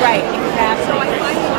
Right, exactly.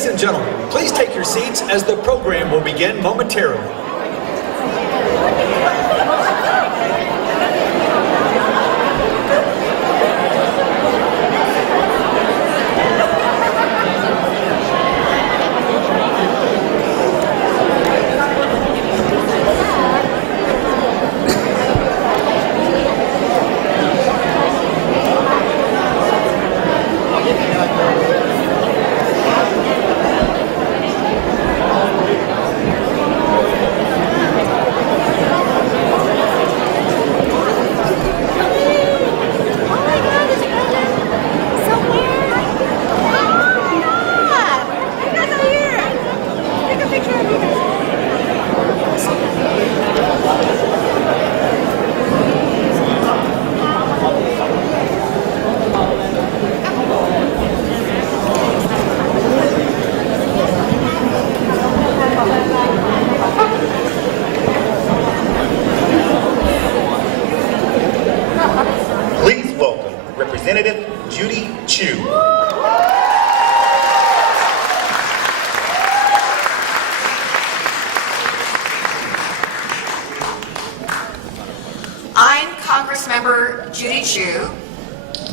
Ladies and gentlemen, please take your seats as the program will begin momentarily.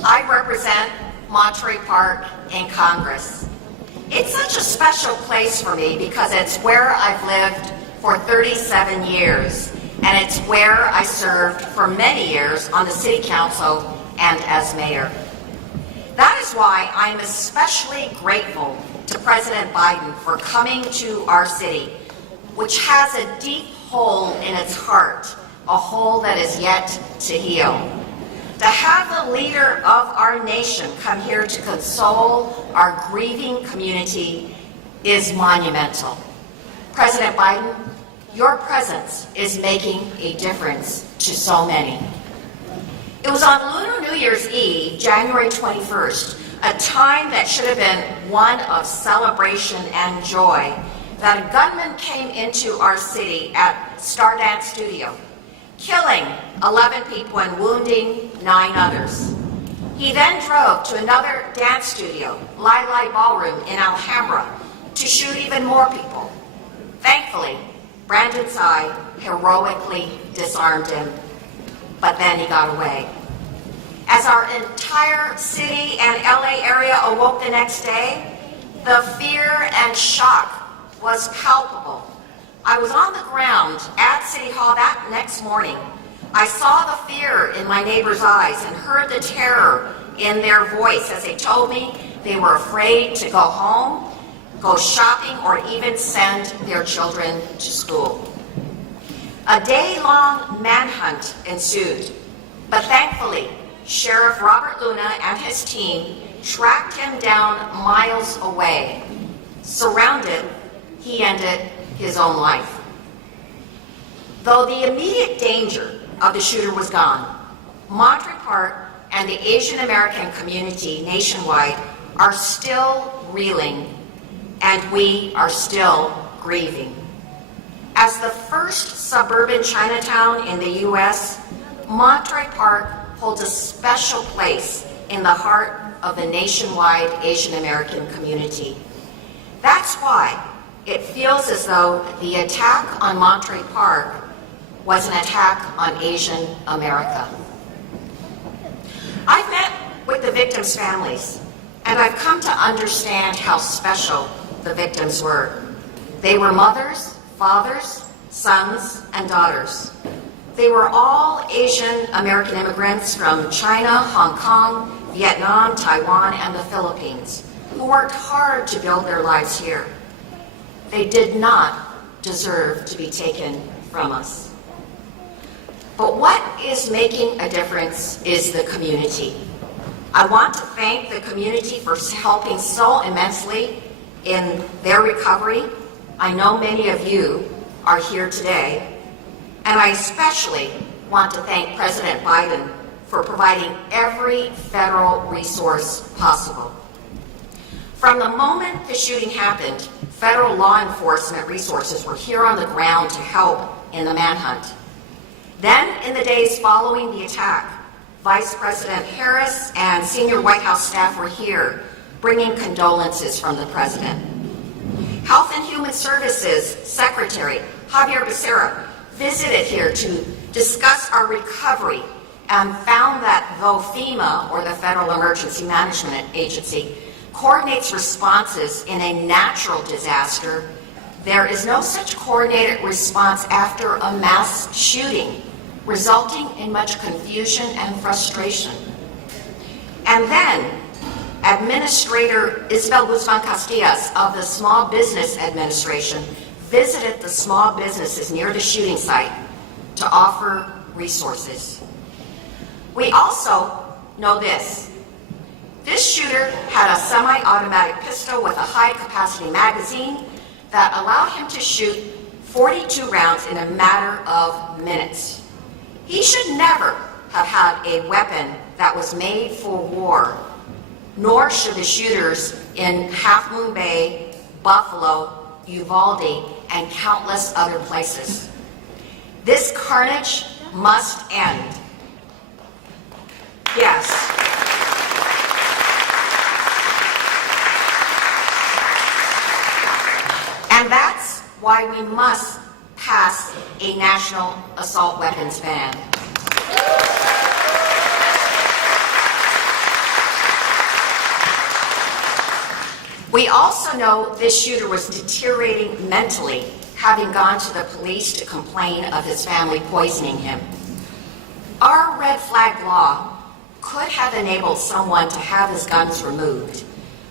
I represent Monterey Park in Congress. It's such a special place for me because it's where I've lived for 37 years, and it's where I served for many years on the City Council and as mayor. That is why I'm especially grateful to President Biden for coming to our city, which has a deep hole in its heart, a hole that is yet to heal. To have the leader of our nation come here to console our grieving community is monumental. President Biden, your presence is making a difference to so many. It was on Lunar New Year's Eve, January 21st, a time that should have been one of celebration and joy, that a gunman came into our city at Stardance Studio, killing 11 people and wounding 9 others. He then drove to another dance studio, Lai Lai Ballroom in Alhambra, to shoot even more people. Thankfully, Brandon Tsai heroically disarmed him, but then he got away. As our entire city and LA area awoke the next day, the fear and shock was palpable. I was on the ground at City Hall that next morning. I saw the fear in my neighbors' eyes and heard the terror in their voice as they told me they were afraid to go home, go shopping, or even send their children to school. A day-long manhunt ensued, but thankfully, Sheriff Robert Luna and his team tracked him down miles away. Surrounded, he ended his own life. Though the immediate danger of the shooter was gone, Monterey Park and the Asian American community nationwide are still reeling, and we are still grieving. As the first suburban Chinatown in the U.S., Monterey Park holds a special place in the heart of the nationwide Asian American community. That's why it feels as though the attack on Monterey Park was an attack on Asian America. I've met with the victims' families, and I've come to understand how special the victims were. They were mothers, fathers, sons, and daughters. They were all Asian American immigrants from China, Hong Kong, Vietnam, Taiwan, and the Philippines, who worked hard to build their lives here. They did not deserve to be taken from us. But what is making a difference is the community. I want to thank the community for helping so immensely in their recovery. I know many of you are here today, and I especially want to thank President Biden for providing every federal resource possible. From the moment the shooting happened, federal law enforcement resources were here on the ground to help in the manhunt. Then, in the days following the attack, Vice President Harris and senior White House staff were here, bringing condolences from the president. Human Services Secretary, Javier Becerra, visited here to discuss our recovery and found that though FEMA, or the Federal Emergency Management Agency, coordinates responses in a natural disaster, there is no such coordinated response after a mass shooting, resulting in much confusion and frustration. And then, Administrator Isabel Guzman Castillas of the Small Business Administration visited the small businesses near the shooting site to offer resources. We also know this. This shooter had a semi-automatic pistol with a high-capacity magazine that allowed him to shoot 42 rounds in a matter of minutes. He should never have had a weapon that was made for war, nor should the shooters in Half Moon Bay, Buffalo, Uvalde, and countless other places. This carnage must end. Yes. And that's why we must pass a national assault weapons ban. We also know this shooter was deteriorating mentally, having gone to the police to complain of his family poisoning him. Our red flag law could have enabled someone to have his guns removed,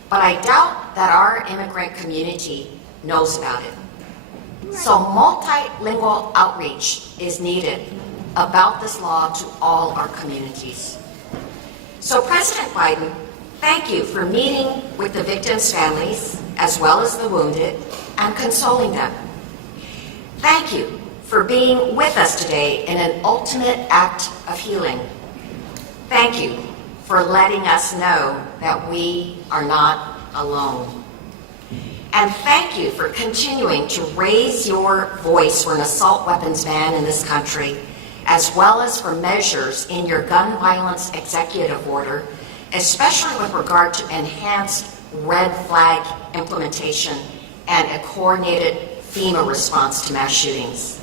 but I doubt that our immigrant community knows about it. So multilingual outreach is needed about this law to all our communities. So President Biden, thank you for meeting with the victims' families as well as the wounded and consoling them. Thank you for being with us today in an ultimate act of healing. Thank you for letting us know that we are not alone. And thank you for continuing to raise your voice for an assault weapons ban in this country, as well as for measures in your gun violence executive order, especially with regard to enhanced red flag implementation and a coordinated FEMA response to mass shootings.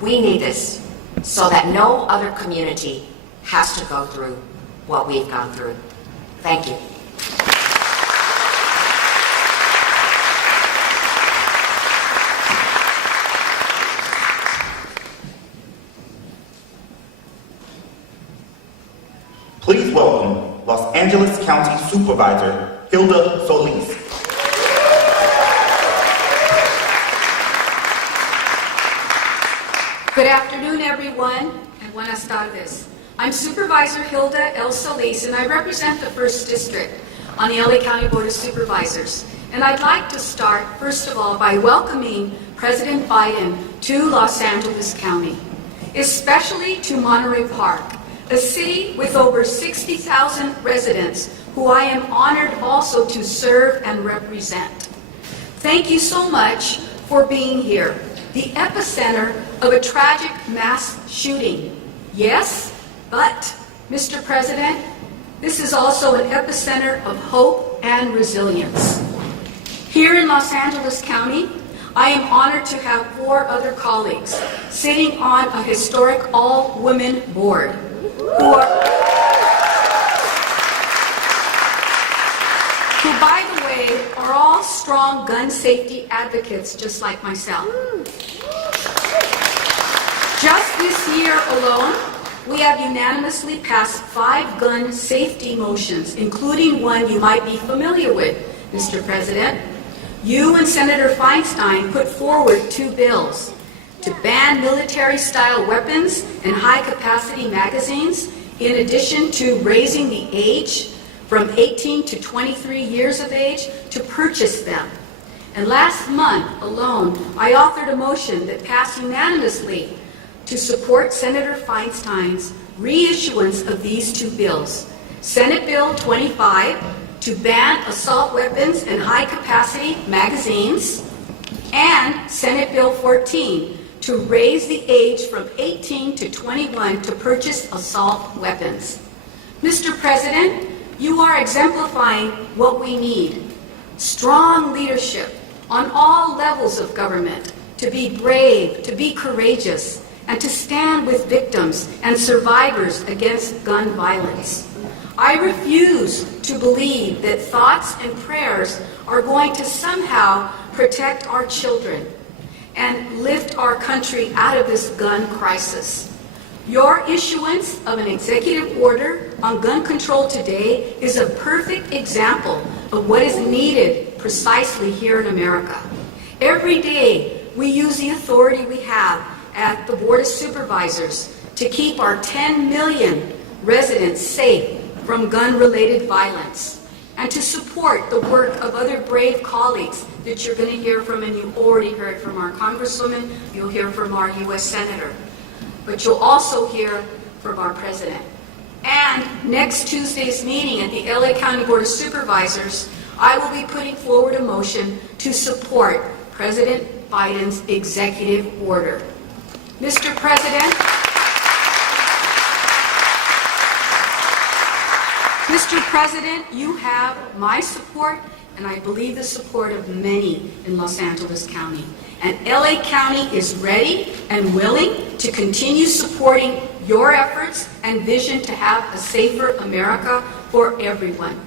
We need this so that no other community has to go through what we've gone through. Thank you. Please welcome Los Angeles County Supervisor Hilda Solis. Good afternoon, everyone, and buenas tardes. I'm Supervisor Hilda L. Solis, and I represent the 1st District on the LA County Board of Supervisors. And I'd like to start, first of all, by welcoming President Biden to Los Angeles County, especially to Monterey Park, a city with over 60,000 residents who I am honored also to serve and represent. Thank you so much for being here, the epicenter of a tragic mass shooting. Yes, but, Mr. President, this is also an epicenter of hope and resilience. Here in Los Angeles County, I am honored to have 4 other colleagues sitting on a historic all-women board who, by the way, are all strong gun safety advocates just like myself. Just this year alone, we have unanimously passed 5 gun safety motions, including one you might be familiar with, Mr. President. You and Senator Feinstein put forward 2 bills to ban military-style weapons and high-capacity magazines, in addition to raising the age from 18 to 23 years of age to purchase them. And last month alone, I authored a motion that passed unanimously to support Senator Feinstein's reissuance of these 2 bills. Senate Bill 25 to ban assault weapons and high-capacity magazines, and Senate Bill 14 to raise the age from 18 to 21 to purchase assault weapons. Mr. President, you are exemplifying what we need: strong leadership on all levels of government to be brave, to be courageous, and to stand with victims and survivors against gun violence. I refuse to believe that thoughts and prayers are going to somehow protect our children and lift our country out of this gun crisis. Your issuance of an executive order on gun control today is a perfect example of what is needed precisely here in America. Every day, we use the authority we have at the Board of Supervisors to keep our 10 million residents safe from gun-related violence, and to support the work of other brave colleagues that you're going to hear from, and you already heard from our Congresswoman, you'll hear from our U.S. Senator, but you'll also hear from our President. And next Tuesday's meeting at the LA County Board of Supervisors, I will be putting forward a motion to support President Biden's executive order. Mr. President, you have my support, and I believe the support of many in Los Angeles County. And LA County is ready and willing to continue supporting your efforts and vision to have a safer America for everyone.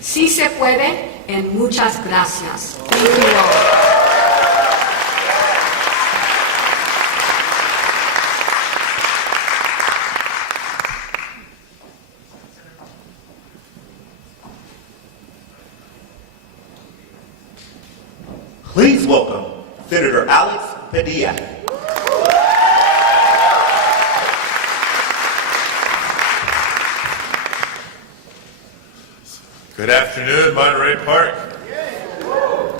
Si se puede, and muchas gracias. Thank you all. Please welcome Senator Alex Padilla. Good afternoon, Monterey Park.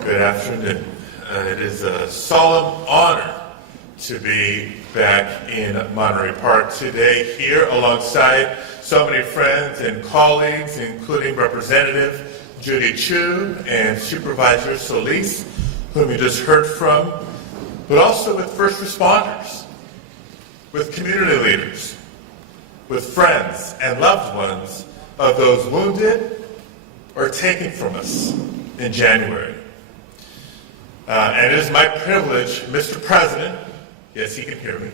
Good afternoon. It is a solemn honor to be back in Monterey Park today, here alongside so many friends and colleagues, including Representative Judy Chu and Supervisor Solis, whom you just heard from, but also with first responders, with community leaders, with friends and loved ones of those wounded or taken from us in January. And it is my privilege, Mr. President, yes, he can hear me.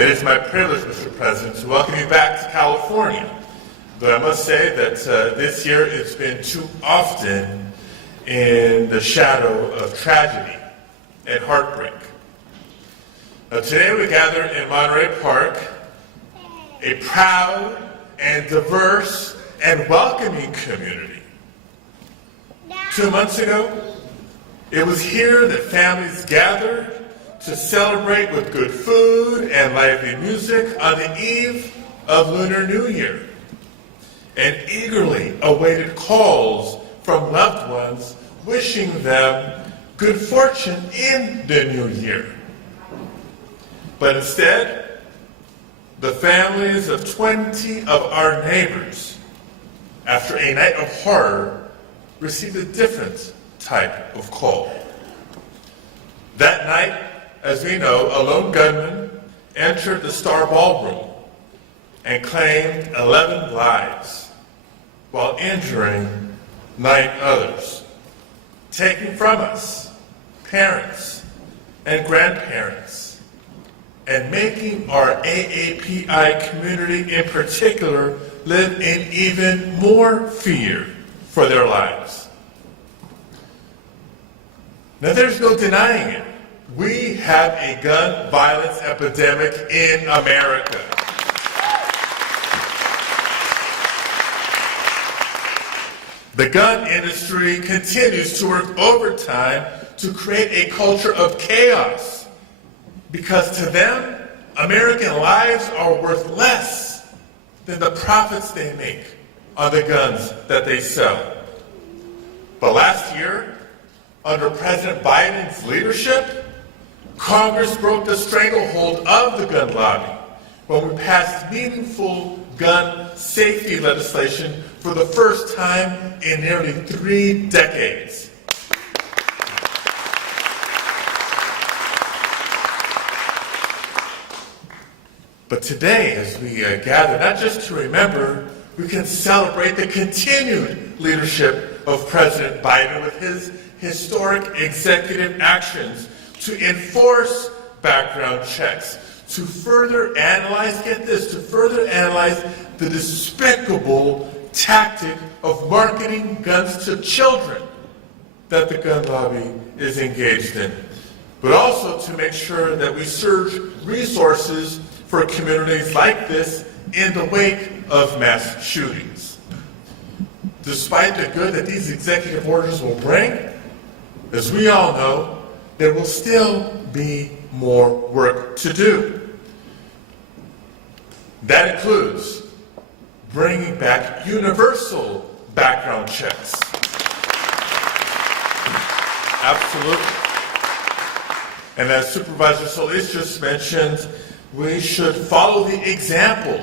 It is my privilege, Mr. President, to welcome you back to California. But I must say that this year it's been too often in the shadow of tragedy and heartbreak. Now, today we gather in Monterey Park, a proud and diverse and welcoming community. 2 months ago, it was here that families gathered to celebrate with good food and lively music on the eve of Lunar New Year, and eagerly awaited calls from loved ones wishing them good fortune in the new year. But instead, the families of 20 of our neighbors, after a night of horror, received a different type of call. That night, as we know, a lone gunman entered the Star Ballroom and claimed 11 lives while injuring 9 others, taking from us parents and grandparents, and making our AAPI community in particular live in even more fear for their lives. Now, there's no denying it. We have a gun violence epidemic in America. The gun industry continues to work overtime to create a culture of chaos, because to them, American lives are worth less than the profits they make on the guns that they sell. But last year, under President Biden's leadership, Congress broke the stranglehold of the gun lobby when we passed meaningful gun safety legislation for the first time in nearly 3 decades. But today, as we gather, not just to remember, we can celebrate the continued leadership of President Biden with his historic executive actions to enforce background checks, to further analyze, get this, to further analyze the despicable tactic of marketing guns to children that the gun lobby is engaged in, but also to make sure that we surge resources for communities like this in the wake of mass shootings. Despite the good that these executive orders will bring, as we all know, there will still be more work to do. That includes bringing back universal background checks. Absolutely. And as Supervisor Solis just mentioned, we should follow the example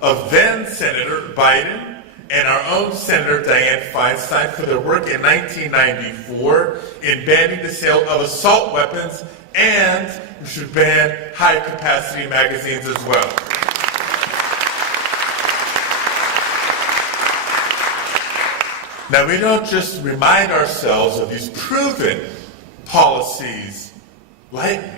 of then Senator Biden and our own Senator Dianne Feinstein for their work in 1994 in banning the sale of assault weapons, and we should ban high-capacity magazines as well. Now, we don't just remind ourselves of these proven policies lightly.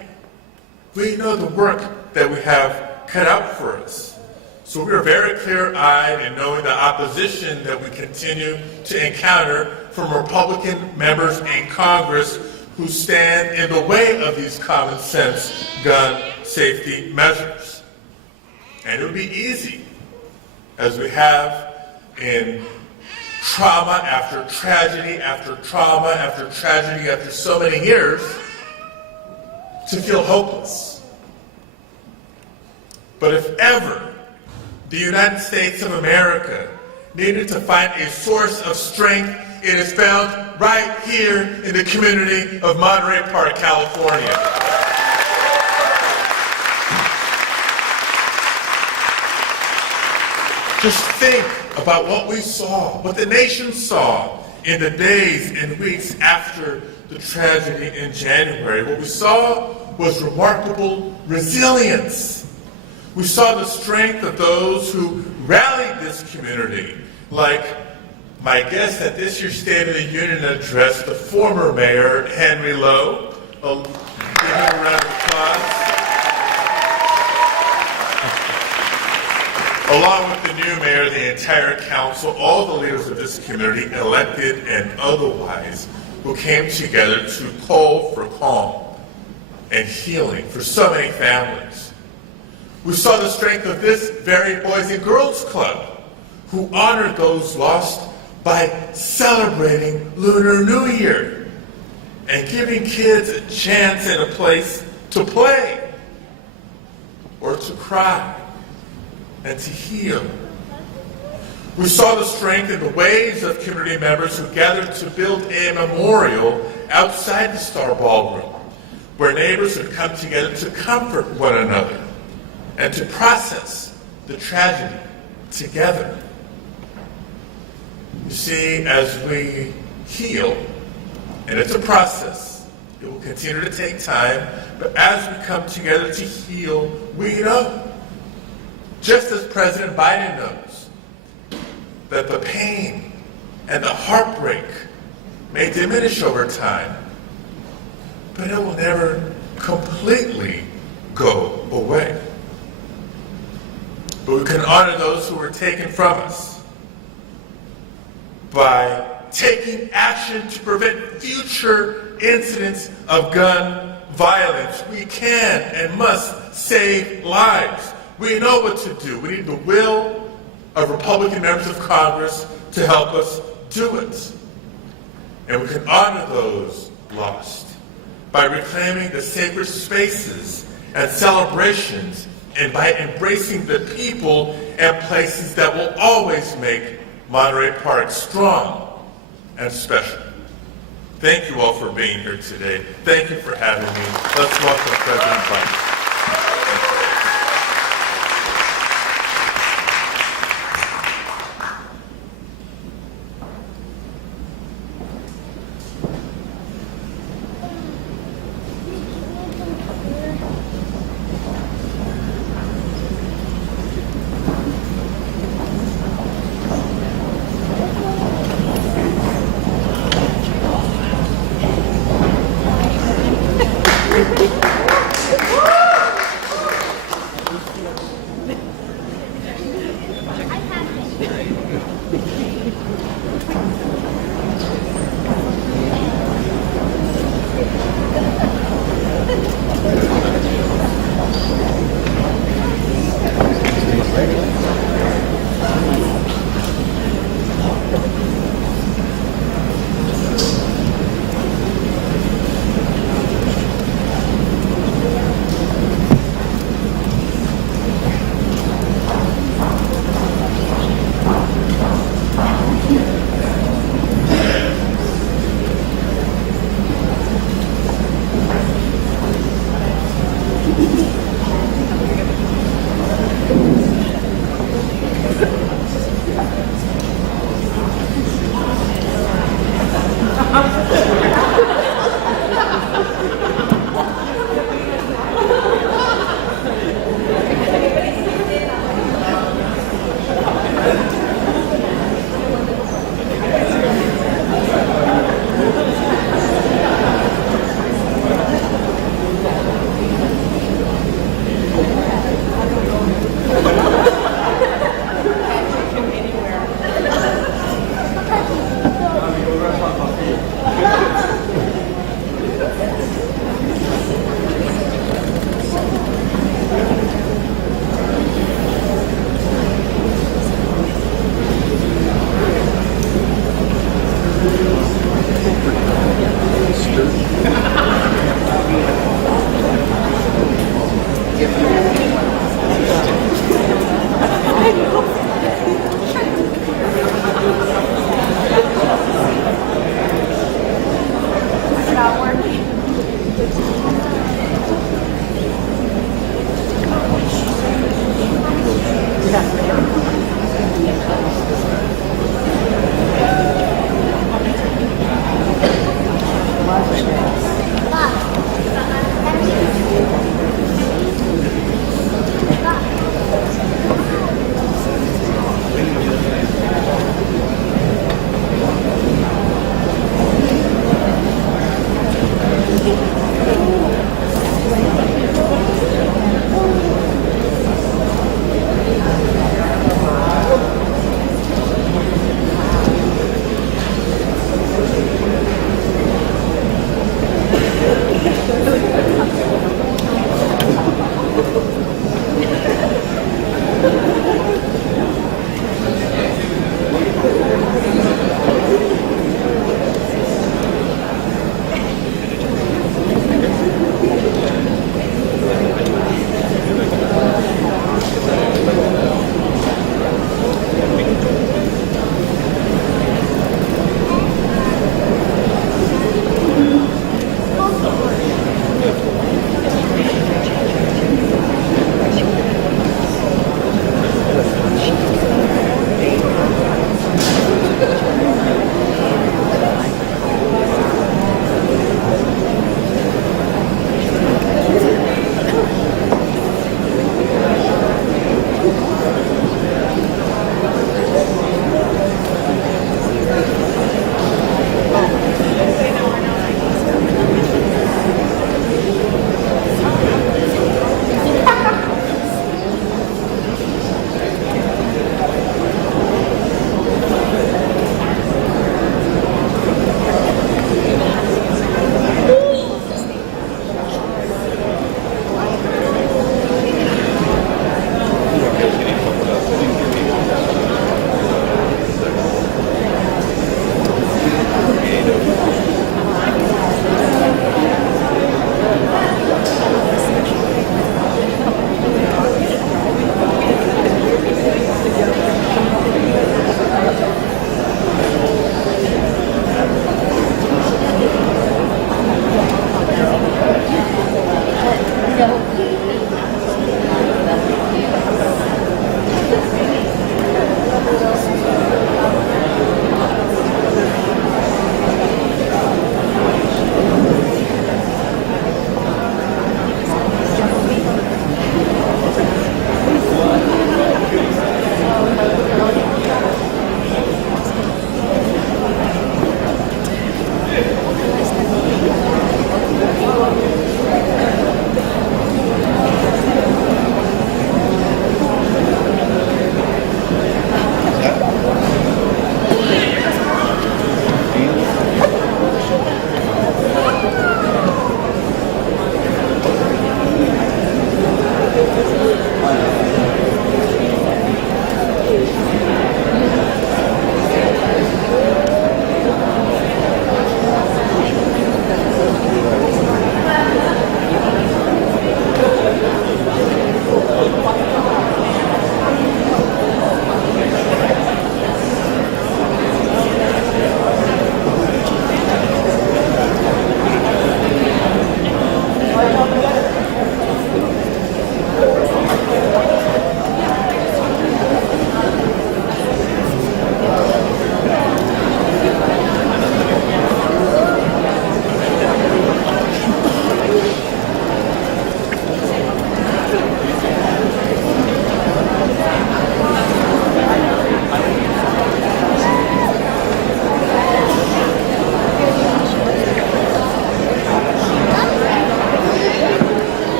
We know the work that we have cut out for us. So we are very clear-eyed in knowing the opposition that we continue to encounter from Republican members in Congress who stand in the way of these common-sense gun safety measures. And it would be easy, as we have in trauma after tragedy after trauma after tragedy after so many years, to feel hopeless. But if ever the United States of America needed to find a source of strength, it is found right here in the community of Monterey Park, California. Just think about what we saw, what the nation saw in the days and weeks after the tragedy in January. What we saw was remarkable resilience. We saw the strength of those who rallied this community, like my guest at this year's State of the Union address, the former mayor, Henry Lowe. Give him a round of applause. Along with the new mayor, the entire council, all the leaders of this community, elected and otherwise, who came together to call for calm and healing for so many families. We saw the strength of this very Boys and Girls Club, who honored those lost by celebrating Lunar New Year and giving kids a chance and a place to play or to cry and to heal. We saw the strength in the waves of community members who gathered to build a memorial outside the Star Ballroom, where neighbors would come together to comfort one another and to process the tragedy together. You see, as we heal, and it's a process, it will continue to take time, but as we come together to heal, we know, just as President Biden knows, that the pain and the heartbreak may diminish over time, but it will never completely go away. But we can honor those who were taken from us by taking action to prevent future incidents of gun violence. We can and must save lives. We know what to do. We need the will of Republican members of Congress to help us do it. And we can honor those lost by reclaiming the sacred spaces and celebrations, and by embracing the people and places that will always make Monterey Park strong and special. Thank you all for being here today. Thank you for having me. Let's welcome President Biden.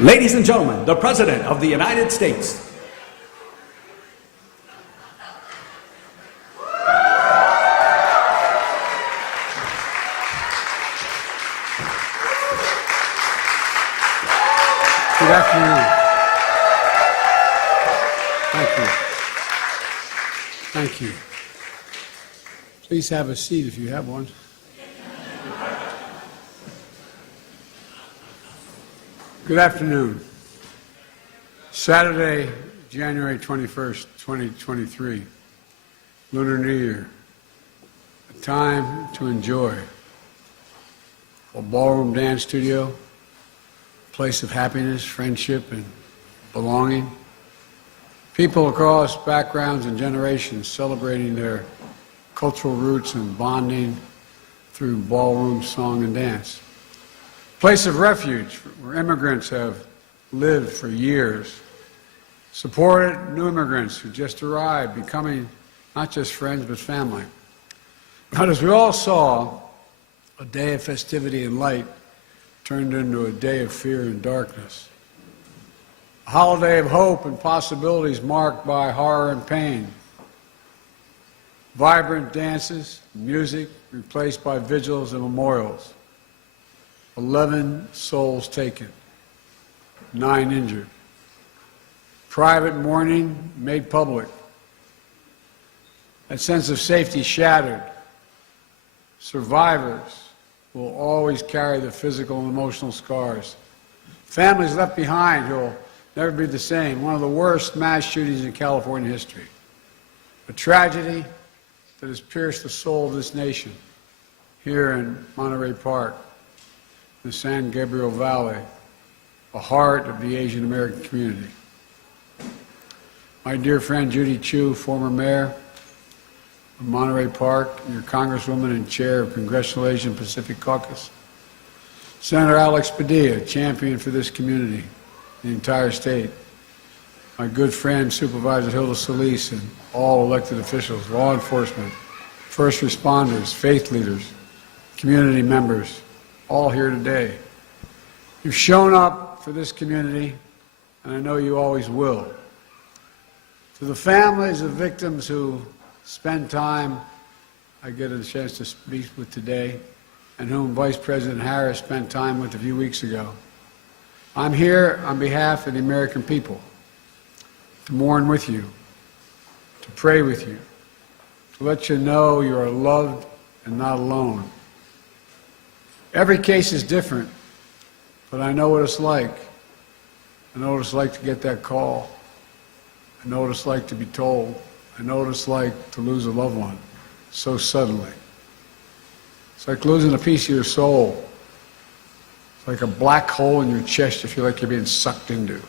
Ladies and gentlemen, the President of the United States. Good afternoon. Thank you. Thank you. Please have a seat if you have one. Good afternoon. Saturday, January 21st, 2023, Lunar New Year, a time to enjoy. A ballroom dance studio, place of happiness, friendship, and belonging. People across backgrounds and generations celebrating their cultural roots and bonding through ballroom song and dance. Place of refuge where immigrants have lived for years, supported new immigrants who just arrived, becoming not just friends but family. But as we all saw, a day of festivity and light turned into a day of fear and darkness. A holiday of hope and possibilities marked by horror and pain. Vibrant dances, music replaced by vigils and memorials. 11 souls taken, 9 injured. Private mourning made public. That sense of safety shattered. Survivors will always carry the physical and emotional scars. Families left behind who will never be the same. One of the worst mass shootings in California history. A tragedy that has pierced the soul of this nation here in Monterey Park, the San Gabriel Valley, the heart of the Asian American community. My dear friend Judy Chu, former mayor of Monterey Park, your Congresswoman and chair of Congressional Asian Pacific Caucus. Senator Alex Padilla, champion for this community, the entire state. My good friend Supervisor Hilda Solis and all elected officials, law enforcement, first responders, faith leaders, community members, all here today. You've shown up for this community, and I know you always will. To the families of victims who spend time, I get a chance to speak with today, and whom Vice President Harris spent time with a few weeks ago. I'm here on behalf of the American people to mourn with you, to pray with you, to let you know you are loved and not alone. Every case is different, but I know what it's like. I know what it's like to get that call. I know what it's like to be told. I know what it's like to lose a loved one so suddenly. It's like losing a piece of your soul. It's like a black hole in your chest you feel like you're being sucked into.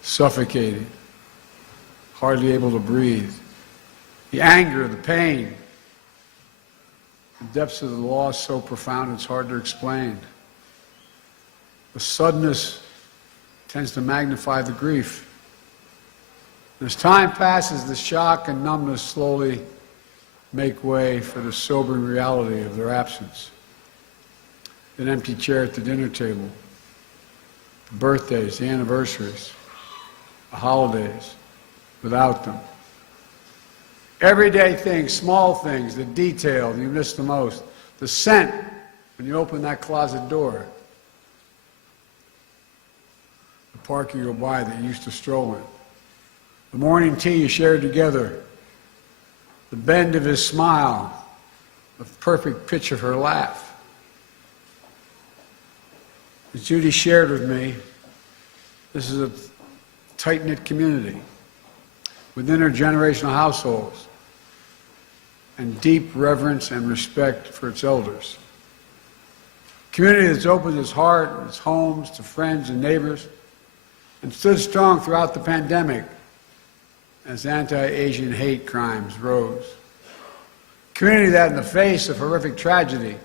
Suffocating, hardly able to breathe. The anger, the pain, the depths of the loss so profound it's hard to explain. The suddenness tends to magnify the grief. As time passes, the shock and numbness slowly make way for the sobering reality of their absence. An empty chair at the dinner table, the birthdays, the anniversaries, the holidays, without them. Everyday things, small things, the detail you miss the most, the scent when you open that closet door, the park you go by that you used to stroll in, the morning tea you shared together, the bend of his smile, the perfect pitch of her laugh. As Judy shared with me, this is a tight-knit community with intergenerational households and deep reverence and respect for its elders. A community that's opened its heart and its homes to friends and neighbors and stood strong throughout the pandemic as anti-Asian hate crimes rose. A community that, in the face of horrific tragedy,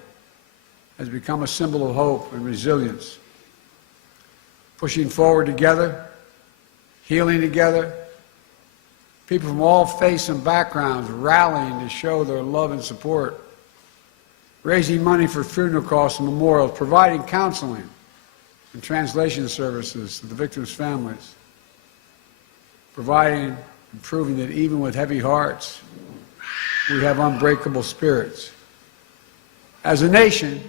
has become a symbol of hope and resilience. Pushing forward together, healing together, people from all faiths and backgrounds rallying to show their love and support, raising money for funeral costs and memorials, providing counseling, and translation services to the victims' families, providing and proving that even with heavy hearts, we have unbreakable spirits. As a nation,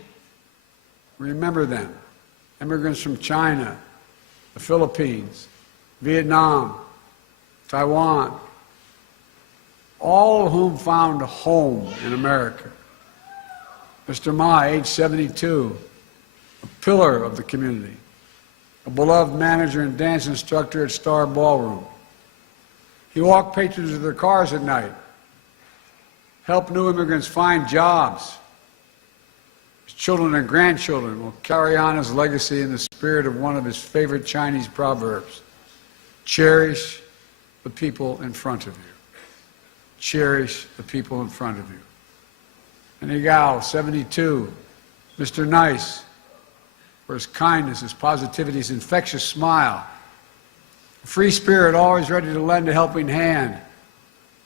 remember them. Immigrants from China, the Philippines, Vietnam, Taiwan, all of whom found a home in America. Mr. Ma, age 72, a pillar of the community, a beloved manager and dance instructor at Star Ballroom. He walked patrons to their cars at night, helped new immigrants find jobs. His children and grandchildren will carry on his legacy in the spirit of one of his favorite Chinese proverbs: cherish the people in front of you. Cherish the people in front of you. And Gao, 72, Mr. Nice, for his kindness, his positivity, his infectious smile. A free spirit, always ready to lend a helping hand.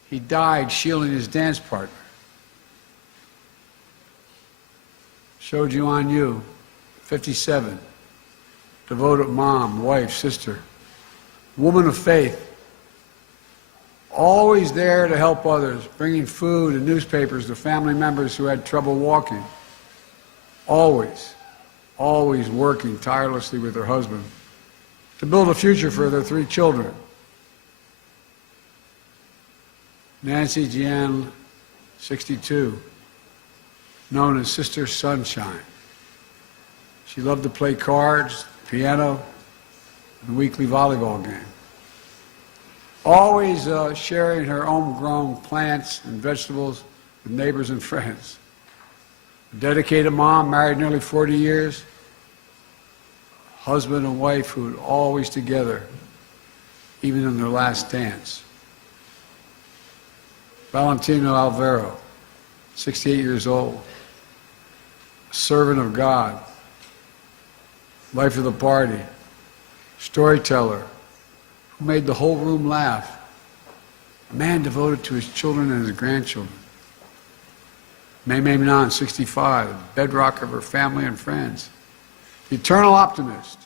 He died shielding his dance partner. Showed you on you, 57, devoted mom, wife, sister, woman of faith, always there to help others, bringing food and newspapers to family members who had trouble walking. Always, always working tirelessly with her husband to build a future for their 3 children. Nancy Jian, 62, known as Sister Sunshine. She loved to play cards, piano, and the weekly volleyball game. Always sharing her homegrown plants and vegetables with neighbors and friends. A dedicated mom, married nearly 40 years. Husband and wife who were always together, even in their last dance. Valentino Alvaro, 68 years old. A servant of God. Life of the party. Storyteller who made the whole room laugh. A man devoted to his children and his grandchildren. May Nan, 65, the bedrock of her family and friends. The eternal optimist,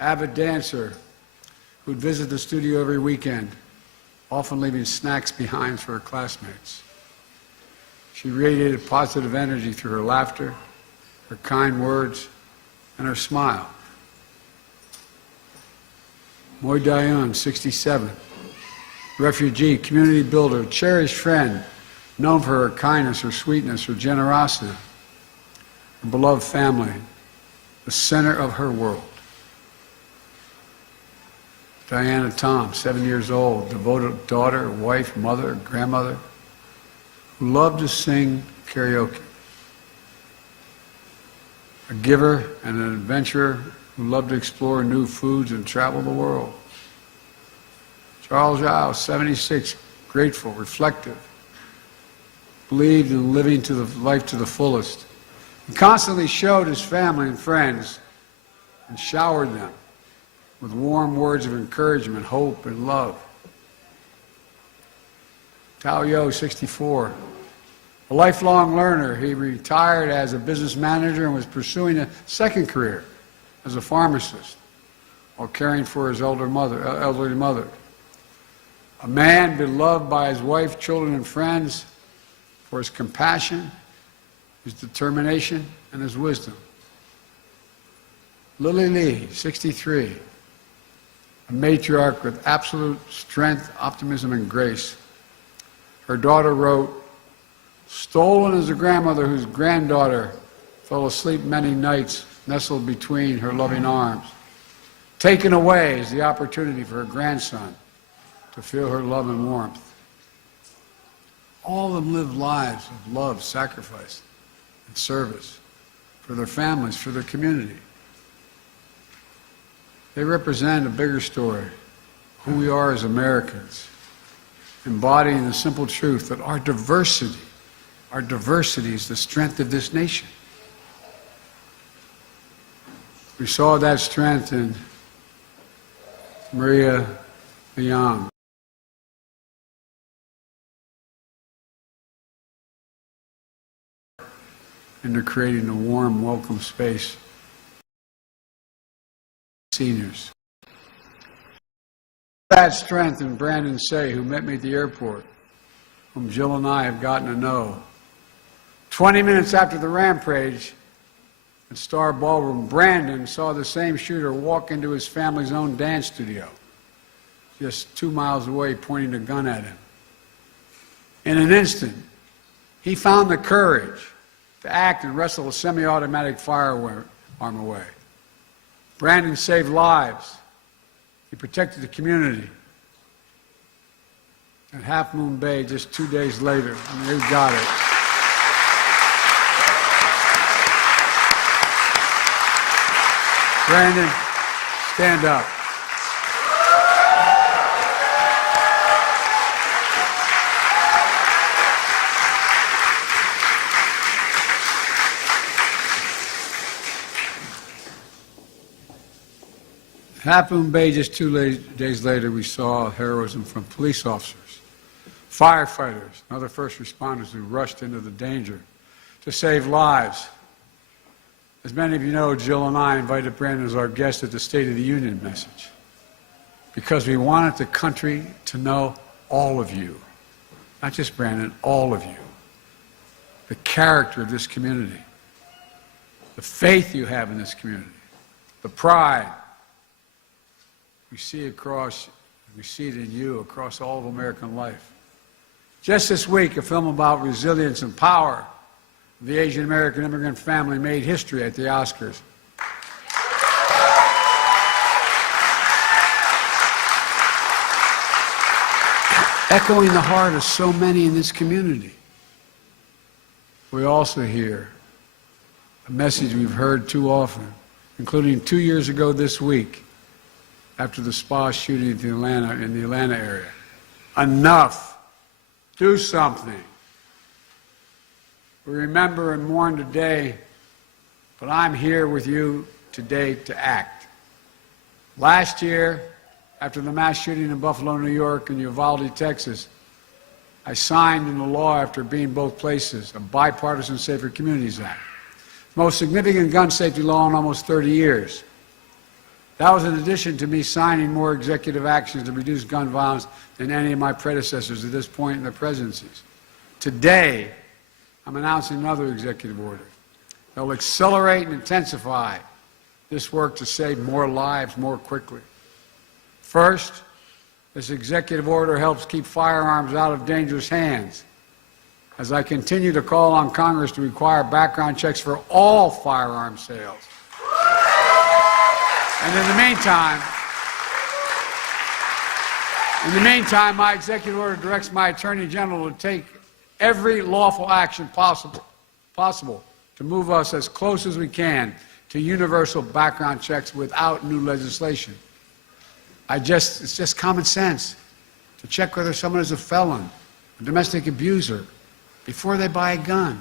avid dancer who'd visit the studio every weekend, often leaving snacks behind for her classmates. She radiated positive energy through her laughter, her kind words, and her smile. Moy Dayun, 67, refugee, community builder, cherished friend, known for her kindness, her sweetness, her generosity, her beloved family, the center of her world. Diana Tom, 7 years old, devoted daughter, wife, mother, grandmother, who loved to sing karaoke. A giver and an adventurer who loved to explore new foods and travel the world. Charles Zhao, 76, grateful, reflective, believed in living to the life to the fullest. He constantly showed his family and friends and showered them with warm words of encouragement, hope, and love. Tao Yo, 64, a lifelong learner. He retired as a business manager and was pursuing a second career as a pharmacist while caring for his elderly mother. A man beloved by his wife, children, and friends for his compassion, his determination, and his wisdom. Lily Lee, 63, a matriarch with absolute strength, optimism, and grace. Her daughter wrote, "Stolen is a grandmother whose granddaughter fell asleep many nights nestled between her loving arms. Taken away is the opportunity for her grandson to feel her love and warmth." All of them lived lives of love, sacrifice, and service for their families, for their community. They represent a bigger story, who we are as Americans, embodying the simple truth that our diversity is the strength of this nation. We saw that strength in Maria Young. Into creating a warm, welcome space seniors. That strength in Brandon Say, who met me at the airport, whom Jill and I have gotten to know. 20 minutes after the rampage at Star Ballroom, Brandon saw the same shooter walk into his family's own dance studio, just 2 miles away, pointing a gun at him. In an instant, he found the courage to act and wrestle a semi-automatic firearm away. Brandon saved lives. He protected the community. At Half Moon Bay, just 2 days later, he got it. Brandon, stand up. Half Moon Bay, just 2 days later, we saw heroism from police officers, firefighters, and other first responders who rushed into the danger to save lives. As many of you know, Jill and I invited Brandon as our guest at the State of the Union message because we wanted the country to know all of you, not just Brandon, all of you, the character of this community, the faith you have in this community, the pride. We see it in you across all of American life. Just this week, a film about resilience and power of the Asian American immigrant family made history at the Oscars. Echoing the heart of so many in this community. We also hear a message we've heard too often, including 2 years ago this week, after the spa shooting in the Atlanta area. Enough. Do something. We remember and mourn today, but I'm here with you today to act. Last year, after the mass shooting in Buffalo, New York, and Uvalde, Texas, I signed into law, after being both places, a bipartisan Safer Communities Act, the most significant gun safety law in almost 30 years. That was in addition to me signing more executive actions to reduce gun violence than any of my predecessors at this point in their presidencies. Today, I'm announcing another executive order that will accelerate and intensify this work to save more lives more quickly. First, this executive order helps keep firearms out of dangerous hands, as I continue to call on Congress to require background checks for all firearm sales. And in the meantime, my executive order directs my Attorney General to take every lawful action possible to move us as close as we can to universal background checks without new legislation. It's just common sense to check whether someone is a felon, a domestic abuser, before they buy a gun.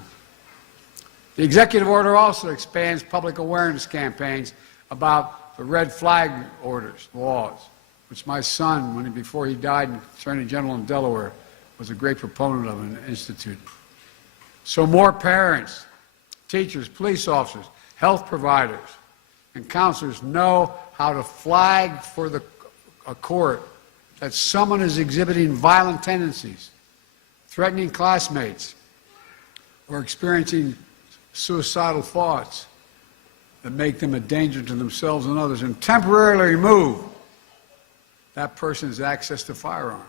The executive order also expands public awareness campaigns about the red flag orders, laws, which my son, before he died, Attorney General in Delaware, was a great proponent of and instituted. So more parents, teachers, police officers, health providers, and counselors know how to flag for a court that someone is exhibiting violent tendencies, threatening classmates, or experiencing suicidal thoughts that make them a danger to themselves and others, and temporarily remove that person's access to firearms.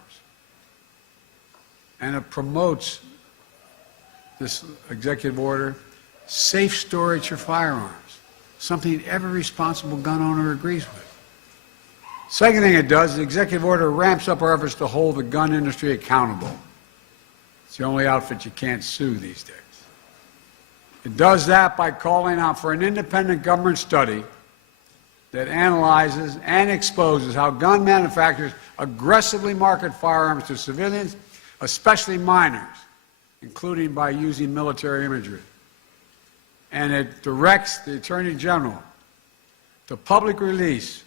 And it promotes, this executive order, safe storage for firearms, something every responsible gun owner agrees with. Second thing it does, the executive order ramps up our efforts to hold the gun industry accountable. It's the only outfit you can't sue these days. It does that by calling out for an independent government study that analyzes and exposes how gun manufacturers aggressively market firearms to civilians, especially minors, including by using military imagery. And it directs the Attorney General to publicly release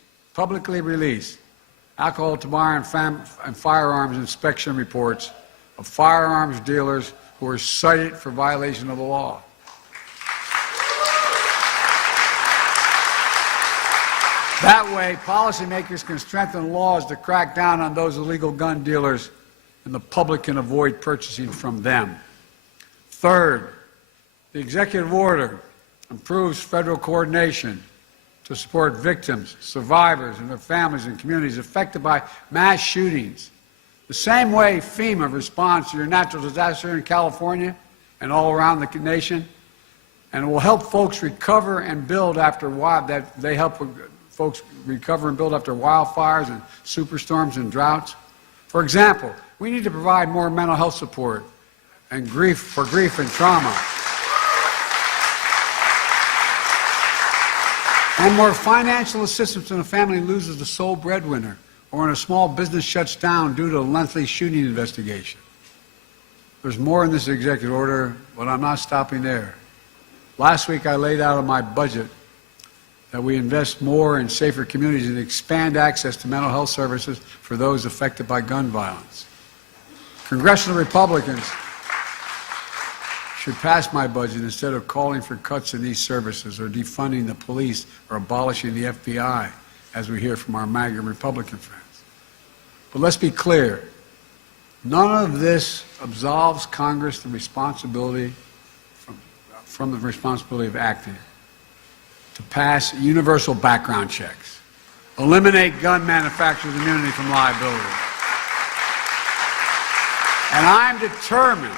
alcohol, tobacco, and firearms inspection reports of firearms dealers who are cited for violation of the law. That way, policymakers can strengthen laws to crack down on those illegal gun dealers, and the public can avoid purchasing from them. Third, the executive order improves federal coordination to support victims, survivors, and their families and communities affected by mass shootings. The same way FEMA responds to your natural disaster in California and all around the nation, and it will help folks recover and build after folks recover and build after wildfires and superstorms and droughts. For example, we need to provide more mental health support and grief and trauma, and more financial assistance when a family loses the sole breadwinner or when a small business shuts down due to a lengthy shooting investigation. There's more in this executive order, but I'm not stopping there. Last week I laid out in my budget that we invest more in safer communities and expand access to mental health services for those affected by gun violence. Congressional Republicans should pass my budget instead of calling for cuts in these services or defunding the police or abolishing the FBI, as we hear from our MAGA Republican friends. But let's be clear, none of this absolves Congress the responsibility from the responsibility of acting to pass universal background checks, eliminate gun manufacturers' immunity from liability. And I'm determined,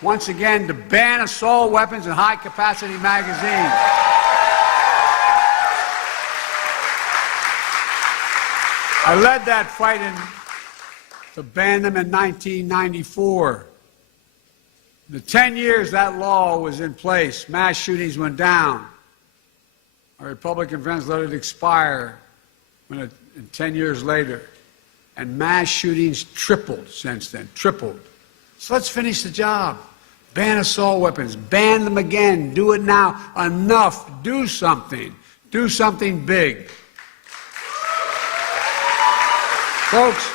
once again, to ban assault weapons and high-capacity magazines. I led that fight to ban them in 1994. The 10 years that law was in place, mass shootings went down. Our Republican friends let it expire 10 years later. And mass shootings tripled since then, tripled. So let's finish the job. Ban assault weapons, ban them again, do it now. Enough, do something big. Folks,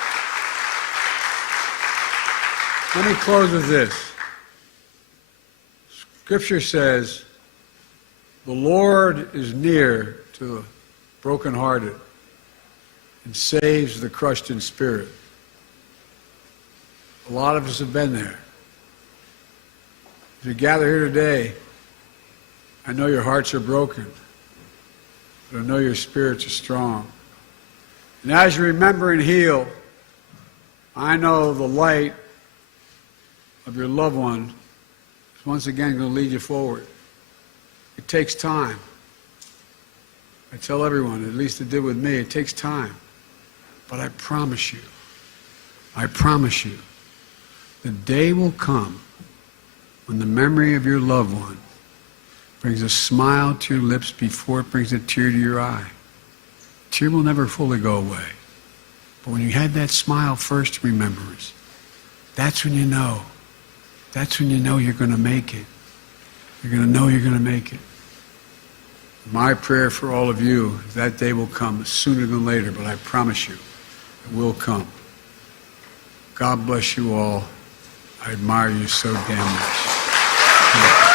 let me close with this. Scripture says, the Lord is near to the brokenhearted and saves the crushed in spirit. A lot of us have been there. As you gather here today, I know your hearts are broken, but I know your spirits are strong. And as you remember and heal, I know the light of your loved one is once again going to lead you forward. It takes time. I tell everyone, at least it did with me, it takes time. But I promise you, the day will come when the memory of your loved one brings a smile to your lips before it brings a tear to your eye. The tear will never fully go away. But when you had that smile first in remembrance, that's when you know. That's when you know you're going to make it. You're going to know you're going to make it. My prayer for all of you is that day will come sooner than later, but I promise you, it will come. God bless you all. I admire you so damn much.